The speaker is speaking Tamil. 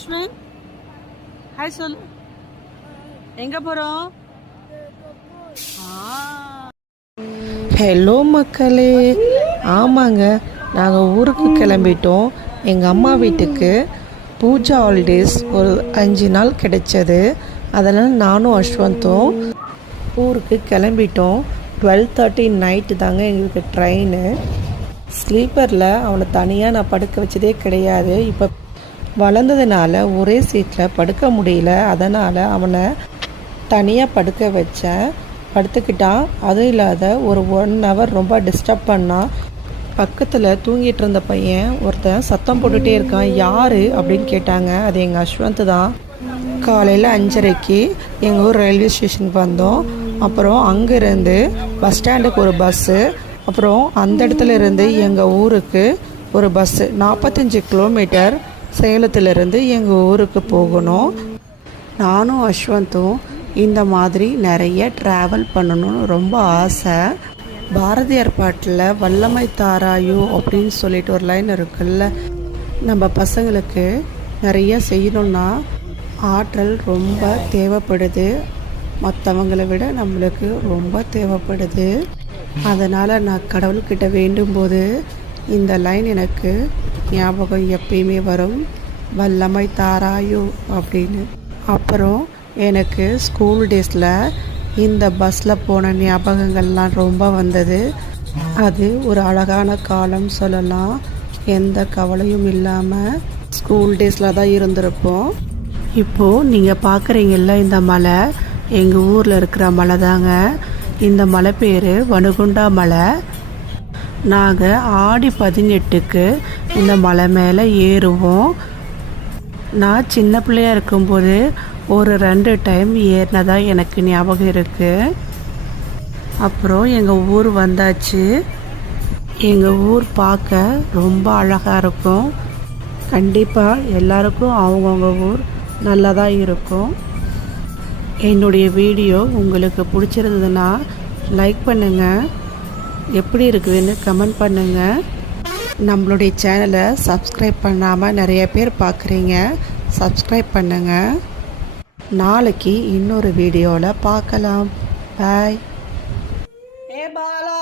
அஸ்வின் ஹாய் சொல்லு. எங்க போறோம்? ஹலோ மக்களே, ஆமாங்க, நாங்கள் ஊருக்கு கிளம்பிட்டோம். எங்கள் அம்மா வீட்டுக்கு பூஜா ஹாலிடேஸ் ஒரு 5 நாள் கிடைச்சது. அதனால் நானும் அஸ்வந்தும் ஊருக்கு கிளம்பிட்டோம். 12:30 நைட்டு தாங்க எங்களுக்கு ட்ரெயின். ஸ்லீப்பரில் அவனை தனியாக நான் படுக்க வச்சதே கிடையாது. இப்போ வளர்ந்ததுனால ஒரே சீட்டில் படுக்க முடியல. அதனால் அவனை தனியாக படுக்க வச்சேன். படுத்துக்கிட்டான். அதுவும் இல்லாத ஒரு 1 ஹவர் ரொம்ப டிஸ்டர்ப் பண்ணான். பக்கத்தில் தூங்கிட்டு இருந்த பையன் ஒருத்தன் சத்தம் போட்டுகிட்டே இருக்கான். யார் அப்படின்னு கேட்டாங்க. அது எங்கள் அஸ்வந்த் தான். காலையில் 5:30க்கு எங்கள் ஊர் ரயில்வே ஸ்டேஷனுக்கு வந்தோம். அப்புறம் அங்கேருந்து பஸ் ஸ்டாண்டுக்கு ஒரு பஸ்ஸு, அப்புறம் அந்த இடத்துல இருந்து எங்கள் ஊருக்கு ஒரு பஸ்ஸு. 45 கிலோமீட்டர் சேலத்திலிருந்து எங்கள் ஊருக்கு போகணும். நானும் அஸ்வந்தும் இந்த மாதிரி நிறைய ட்ராவல் பண்ணணும்னு ரொம்ப ஆசை. பாரதியார் பாட்டில் வல்லமை தாராயோ அப்படின்னு சொல்லிட்டு ஒரு லைன் இருக்குல்ல, நம்ம பசங்களுக்கு நிறைய செய்யணுன்னா ஆற்றல் ரொம்ப தேவைப்படுது. மற்றவங்களை விட நம்மளுக்கு ரொம்ப தேவைப்படுது. அதனால் நான் கடவுள்கிட்ட வேண்டும்போது இந்த லைன் எனக்கு ஞாபகம் எப்பயுமே வரும், வல்லமை தாராயோ அப்படின்னு. அப்புறம் எனக்கு ஸ்கூல் டேஸில் இந்த பஸ்ஸில் போன ஞாபகங்கள்லாம் ரொம்ப வந்தது. அது ஒரு அழகான காலம் சொல்லலாம். எந்த கவலையும் இல்லாமல் ஸ்கூல் டேஸில் தான் இருந்திருப்போம். இப்போது நீங்கள் பார்க்குறீங்கல்ல, இந்த மலை எங்கள் ஊரில் இருக்கிற மலை தாங்க. இந்த மலை பேர் வனுகுண்டா மலை. நாங்கள் ஆடி 18க்கு இந்த மலை மேலே ஏறுவோம். நான் சின்ன பிள்ளையாக இருக்கும்போது ஒரு 2 டைம் ஏறினதாக எனக்கு ஞாபகம் இருக்குது. அப்புறம் எங்கள் ஊர் வந்தாச்சு. எங்கள் ஊர் பார்க்க ரொம்ப அழகாக இருக்கும். கண்டிப்பாக எல்லாருக்கும் அவங்கவுங்க ஊர் நல்லதாக இருக்கும். என்னுடைய வீடியோ உங்களுக்கு பிடிச்சிருந்ததுன்னா லைக் பண்ணுங்கள், எப்படி இருக்குதுன்னு கமெண்ட் பண்ணுங்கள். நம்மளுடைய சேனலை சப்ஸ்கிரைப் பண்ணாமல் நிறைய பேர் பார்க்குறீங்க, சப்ஸ்கிரைப் பண்ணுங்கள். நாளைக்கு இன்னொரு வீடியோவில் பார்க்கலாம். பாய். ஏ பாலா.